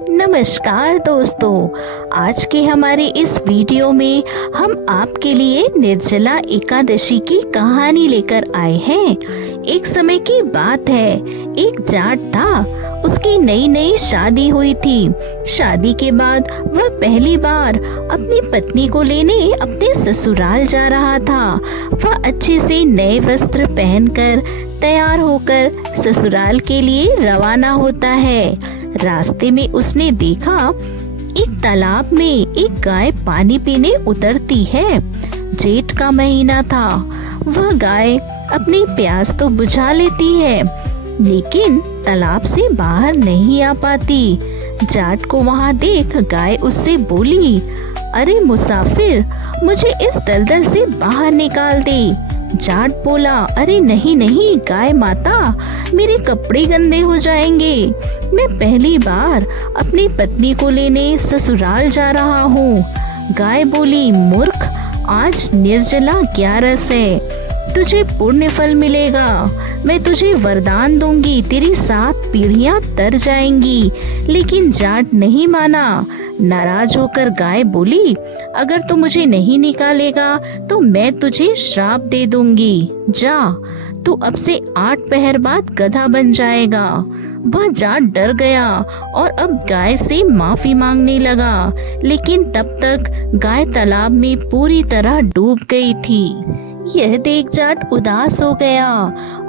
नमस्कार दोस्तों, आज के हमारे इस वीडियो में हम आपके लिए निर्जला एकादशी की कहानी लेकर आए हैं। एक समय की बात है, एक जाट था। उसकी नई नई शादी हुई थी। शादी के बाद वह पहली बार अपनी पत्नी को लेने अपने ससुराल जा रहा था। वह अच्छे से नए वस्त्र पहनकर तैयार होकर ससुराल के लिए रवाना होता है। रास्ते में उसने देखा एक तालाब में एक गाय पानी पीने उतरती है। जेठ का महीना था। वह गाय अपनी प्यास तो बुझा लेती है, लेकिन तालाब से बाहर नहीं आ पाती। जाट को वहां देख गाय उससे बोली, अरे मुसाफिर, मुझे इस दलदल से बाहर निकाल दे। जाट बोला, अरे नहीं नहीं गाय माता, मेरे कपड़े गंदे हो जाएंगे। मैं पहली बार अपनी पत्नी को लेने ससुराल जा रहा हूँ। गाय बोली, मूर्ख, आज निर्जला 11 है, तुझे पुण्य फल मिलेगा। मैं तुझे वरदान दूंगी, तेरी 7 पीढ़ियां तर जाएंगी। लेकिन जाट नहीं माना। नाराज होकर गाय बोली, अगर तू मुझे नहीं निकालेगा तो मैं तुझे श्राप दे दूंगी। जा, तू अब से 8 पहर बाद गधा बन जाएगा। वह जाट डर गया और अब गाय से माफी मांगने लगा, लेकिन तब तक गाय तालाब में पूरी तरह डूब गई थी। यह देख जाट उदास हो गया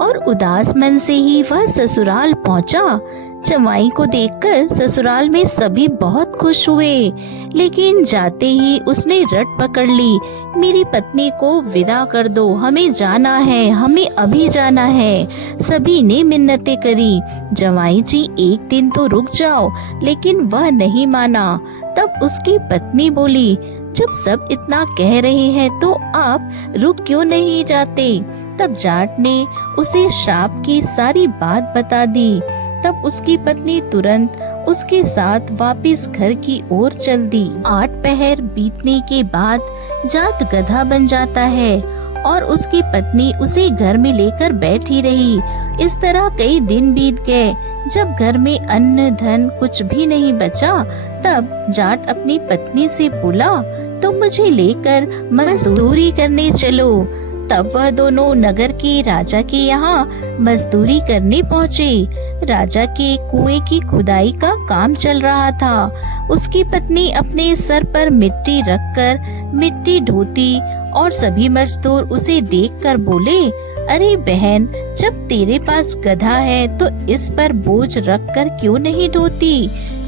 और उदास मन से ही वह ससुराल पहुंचा। जमाई को देखकर ससुराल में सभी बहुत खुश हुए, लेकिन जाते ही उसने रट पकड़ ली, मेरी पत्नी को विदा कर दो, हमें जाना है, हमें अभी जाना है। सभी ने मिन्नतें करी, जमाई जी एक दिन तो रुक जाओ, लेकिन वह नहीं माना। तब उसकी पत्नी बोली, जब सब इतना कह रहे हैं तो आप रुक क्यों नहीं जाते? तब जाट ने उसे श्राप की सारी बात बता दी। तब उसकी पत्नी तुरंत उसके साथ वापस घर की ओर चल दी। 8 पहर बीतने के बाद जाट गधा बन जाता है और उसकी पत्नी उसे घर में लेकर बैठी रही। इस तरह कई दिन बीत गए। जब घर में अन्न धन कुछ भी नहीं बचा, तब जाट अपनी पत्नी से बोला, तुम मुझे लेकर मजदूरी करने चलो। तब वह दोनों नगर के राजा के यहाँ मजदूरी करने पहुँचे। राजा के कुएं की खुदाई का काम चल रहा था। उसकी पत्नी अपने सर पर मिट्टी रखकर मिट्टी ढोती और सभी मजदूर उसे देखकर बोले, अरे बहन, जब तेरे पास गधा है तो इस पर बोझ रखकर क्यों नहीं ढोती?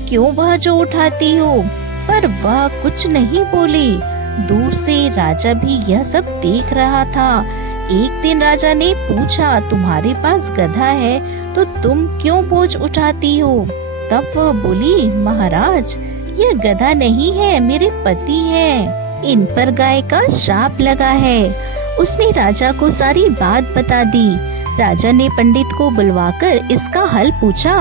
क्यों वह जो उठाती हो? पर वह कुछ नहीं बोली। दूर से राजा भी यह सब देख रहा था। एक दिन राजा ने पूछा, तुम्हारे पास गधा है तो तुम क्यों बोझ उठाती हो? तब वह बोली, महाराज, यह गधा नहीं है, मेरे पति हैं। इन पर गाय का श्राप लगा है। उसने राजा को सारी बात बता दी। राजा ने पंडित को बुलवाकर इसका हल पूछा।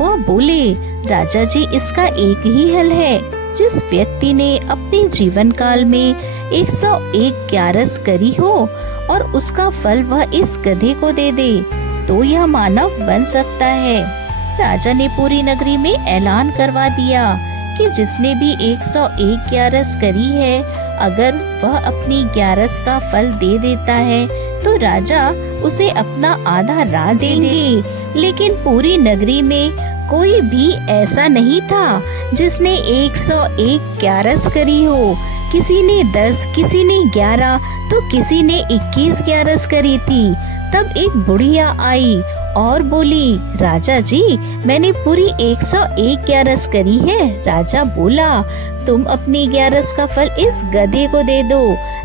वह बोले, राजा जी, इसका एक ही हल है। जिस व्यक्ति ने अपने जीवन काल में 101 ग्यारस करी हो और उसका फल वह इस गधे को दे दे, तो यह मानव बन सकता है। राजा ने पूरी नगरी में ऐलान करवा दिया कि जिसने भी 101 ग्यारस करी है, अगर वह अपनी ग्यारस का फल दे देता है तो राजा उसे अपना आधा राज देंगे। लेकिन पूरी नगरी में कोई भी ऐसा नहीं था जिसने 101 ग्यारस करी हो। किसी ने 10, किसी ने 11 तो किसी ने 21 ग्यारस करी थी। तब एक बुढ़िया आई और बोली, राजा जी, मैंने पूरी 101 ग्यारस करी है। राजा बोला, तुम अपनी ग्यारस का फल इस गधे को दे दो,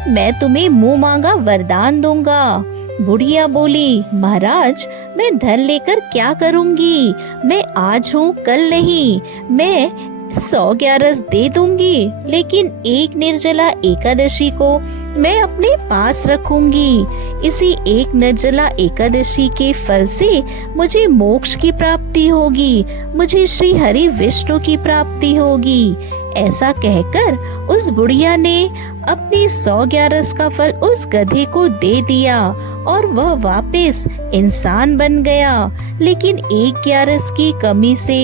मैं तुम्हें मुंह मांगा वरदान दूंगा। बुढ़िया बोली, महाराज, मैं धन लेकर क्या करूंगी? मैं आज हूँ, कल नहीं। मैं 100 ग्यारस दे दूंगी, लेकिन एक निर्जला एकादशी को मैं अपने पास रखूंगी। इसी एक निर्जला एकादशी के फल से मुझे मोक्ष की प्राप्ति होगी, मुझे श्री हरि विष्णु की प्राप्ति होगी। ऐसा कहकर उस बुढ़िया ने अपनी 100 ग्यारस का फल उस गधे को दे दिया और वह वापस इंसान बन गया। लेकिन 1 ग्यारस की कमी से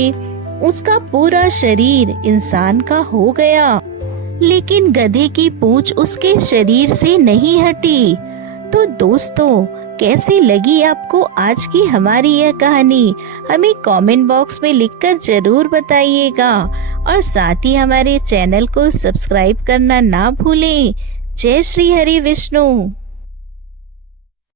उसका पूरा शरीर इंसान का हो गया, लेकिन गधे की पूंछ उसके शरीर से नहीं हटी। तो दोस्तों, कैसी लगी आपको आज की हमारी यह कहानी? हमें कमेंट बॉक्स में लिखकर जरूर बताइएगा और साथ ही हमारे चैनल को सब्सक्राइब करना ना भूलें। जय श्री हरि विष्णु।